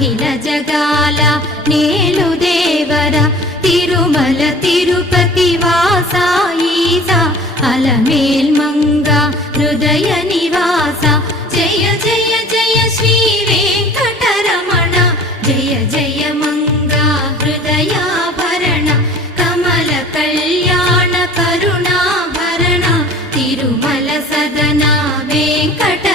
అఖిల జగాల నేలు దేవర తిరుమల తిరుపతి వాస ఈసా అలమేల్ మంగ హృదయ నివాస జయ జయ జయ శ్రీ వెంకటరమణ జయ జయ మంగ హృదయాభరణ కమల కళ్యాణ కరుణాభరణ తిరుమల సదన వెంకట